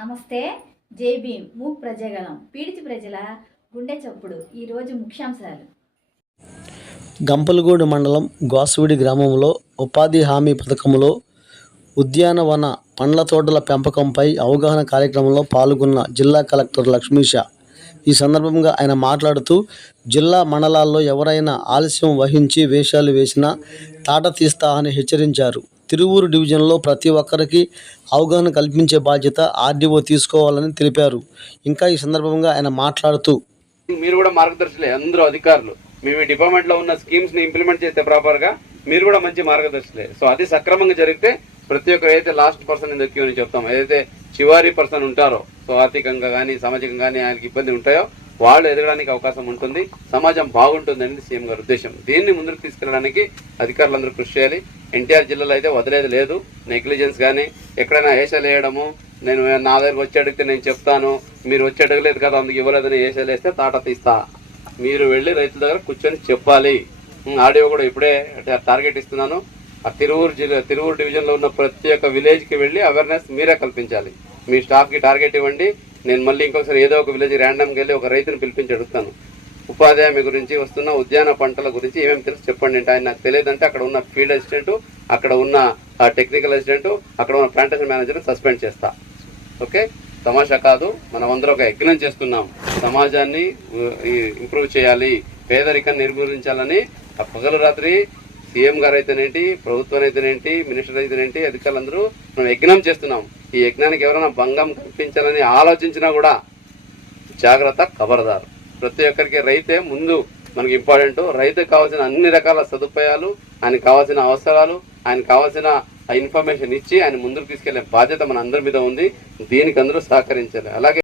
నమస్తే. జై భీమ్. మూక్ ప్రజాగలం పీడిత ప్రజల గుండె చప్పుడు. ఈరోజు ముఖ్యాంశాలు. గంపలగూడు మండలం గోసవిడి గ్రామంలో ఉపాధి హామీ పథకంలో ఉద్యానవన పండ్ల తోటల పెంపకంపై అవగాహన కార్యక్రమంలో పాల్గొన్న జిల్లా కలెక్టర్ లక్ష్మీష. ఈ సందర్భంగా ఆయన మాట్లాడుతూ జిల్లా మండలాల్లో ఎవరైనా ఆలస్యం వహించి వేషాలు వేసినా తాట తీస్తా అని హెచ్చరించారు. తిరువూరు డివిజన్లో ప్రతి ఒక్కరికి అవగాహన కల్పించే బాధ్యత ఆర్డీఓ తీసుకోవాలని తెలిపారు. ఇంకా ఈ సందర్భంగా ఆయన మాట్లాడుతూ మీరు కూడా మార్గదర్శులే, అందరూ అధికారులు. మేము డిపార్ట్మెంట్లో ఉన్న స్కీమ్స్ని ఇంప్లిమెంట్ చేస్తే ప్రాపర్గా మీరు కూడా మంచి మార్గదర్శులే. సో అది సక్రమంగా జరిగితే ప్రతి ఒక్కరు ఏదైతే last person in the queue అని చెప్తాం, ఏదైతే చివరి పర్సన్ ఉంటారో, సో ఆర్థికంగా కానీ సామాజికంగా కానీ ఆయనకి ఇబ్బంది ఉంటాయో వాళ్ళు ఎదగడానికి అవకాశం ఉంటుంది, సమాజం బాగుంటుంది అనేది సీఎం గారి ఉద్దేశం. దీన్ని ముందుకు తీసుకెళ్ళడానికి అధికారులందరూ కృషి చేయాలి. ఎన్టీఆర్ జిల్లాలో అయితే వదిలేదు లేదు. నెగ్లిజెన్స్ కానీ ఎక్కడైనా ఏషాలు వేయడము, నేను నా దగ్గరకు వచ్చి అడిగితే నేను చెప్తాను, మీరు వచ్చి అడగలేదు కదా అందుకు ఇవ్వలేదని ఏషాలు వేస్తే తాట తీస్తా. మీరు వెళ్ళి రైతుల దగ్గర కూర్చొని చెప్పాలి. ఆడియో కూడా ఇప్పుడే టార్గెట్ ఇస్తున్నాను. ఆ తిరువూరు డివిజన్లో ఉన్న ప్రతి ఒక్క విలేజ్కి వెళ్ళి అవేర్నెస్ మీరే కల్పించాలి. మీ స్టాఫ్కి టార్గెట్ ఇవ్వండి. నేను మళ్ళీ ఇంకొకసారి ఏదో ఒక విలేజ్ ర్యాండమ్కి వెళ్ళి ఒక రైతుని పిలిపించి అడుగుతాను, ఉపాధి హామీ గురించి, వస్తున్న ఉద్యాన పంటల గురించి ఏమేమి తెలుసు చెప్పండి అంటే ఆయన నాకు తెలియదంటే అక్కడ ఉన్న ఫీల్డ్ అసిస్టెంట్, అక్కడ ఉన్న టెక్నికల్ అసిస్టెంట్, అక్కడ ఉన్న ప్లాంటేషన్ మేనేజర్ని సస్పెండ్ చేస్తా. ఓకే, తమాషా కాదు. మనం అందరూ ఒక యజ్ఞం చేస్తున్నాం. సమాజాన్ని ఇంప్రూవ్ చేయాలి, పేదరికాన్ని నిర్మూలించాలని ఆ పగలు రాత్రి సీఎం గారు అయితేనేంటి, ప్రభుత్వం అయితేనేంటి, మినిస్టర్ అయితేనేంటి, అధికారులందరూ మనం యజ్ఞం చేస్తున్నాం. ఈ యజ్ఞానికి ఎవరైనా భంగం కల్పించాలని ఆలోచించినా కూడా జాగ్రత్త, ఖబర్దారు. ప్రతి ఒక్కరికి రైతే ముందు మనకి ఇంపార్టెంట్. రైతుకు కావాల్సిన అన్ని రకాల సదుపాయాలు, ఆయనకు కావాల్సిన అవసరాలు, ఆయనకు కావాల్సిన ఇన్ఫర్మేషన్ ఇచ్చి ఆయన ముందుకు తీసుకెళ్లే బాధ్యత మన అందరి మీద ఉంది. దీనికి అందరూ సహకరించాలి. అలాగే